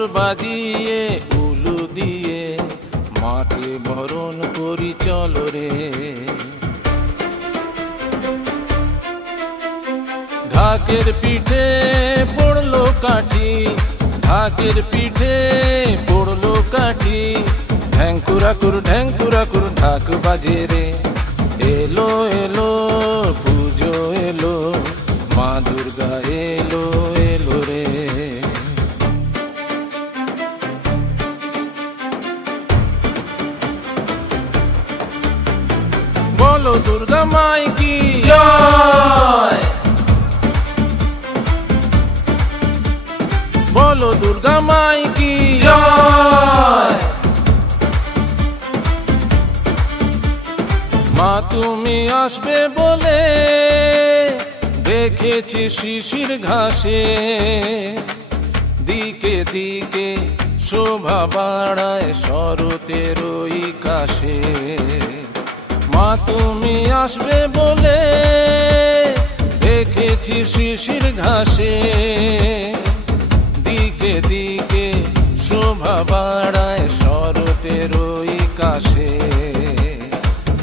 কাসর বাজিয়ে উলু দিয়ে মাকে বরণ করি চলো রে। ঢাকের পিঠে পড়লো কাঠি, ঢাকের পিঠে পড়লো কাঠি, ঢ্যাংকুরাকুর ঢ্যাংকুরাকুর ঢাক বাজে রে। এলো এলো পুজো এলো, মা দুর্গা এলো এলো রে। বলো দুর্গা মাই কি জয়, বলো দুর্গা মাই কি জয়। মা তুমি আসবে বলে দেখেছি শিশির ঘাসে, দিকে দিকে শোভা বাড়ায় শরতের ওই কাশে। মা তুমি আসবে বলে দেখেছি শিশির ঘাসে, দিকে দিকে শোভা বাড়ায় শরতের ওই কাশে।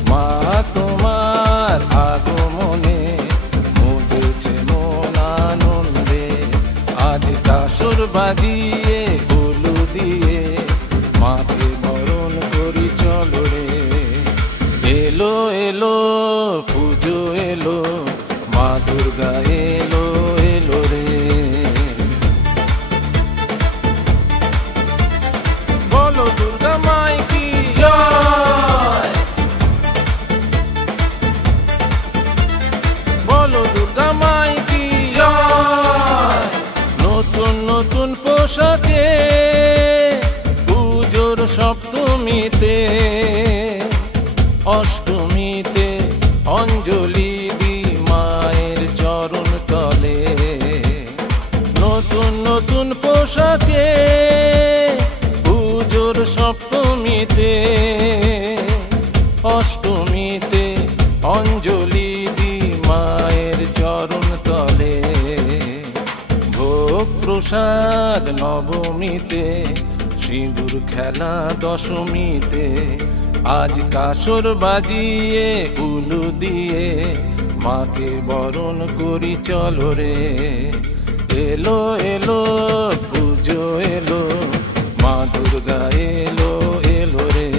মা তোমার আগমনে মুজেছে মন আনন্দে, আজ কাসর বাজিয়ে উলু দিয়ে মাকে বরণ করি চলো রে। এলো এলো পুজো এলো, মা দুর্গা এলো এলো রে। বলো দুর্গা মাই কি জয়, বলো দুর্গা মাই কি জয়। নতুন নতুন পোশাকে পুজোর সপ্তমীতে, অষ্টমীতে অঞ্জলি দি মায়ের চরণ তলে। নতুন নতুন পোশাকে পুজোর সপ্তমীতে, অষ্টমীতে অঞ্জলি দি মায়ের চরণ তলে। ভোগ প্রসাদ নবমীতে, সিঁদুর খেলা দশমীতে, আজ কাসর বাজিয়ে উলু দিয়ে মাকে বরণ করি চলো রে। এলো এলো পুজো এলো, মা দুর্গা এলো এলো রে।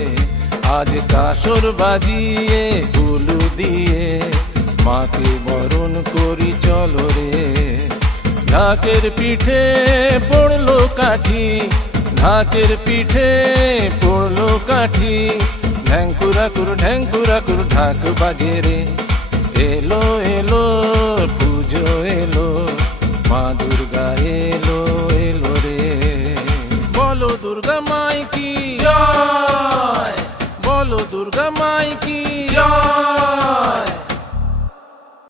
আজ কাসর বাজিয়ে উলু দিয়ে মাকে বরণ করি চলো রে। ঢাকের পিঠে পড়লো কাঠি, ঢাকের পিঠে পড়লো কাঠি, ঢ্যাংকুরাকুর ঢ্যাংকুরাকুর ঢাক বাজে রে। এলো এলো পুজো এলো।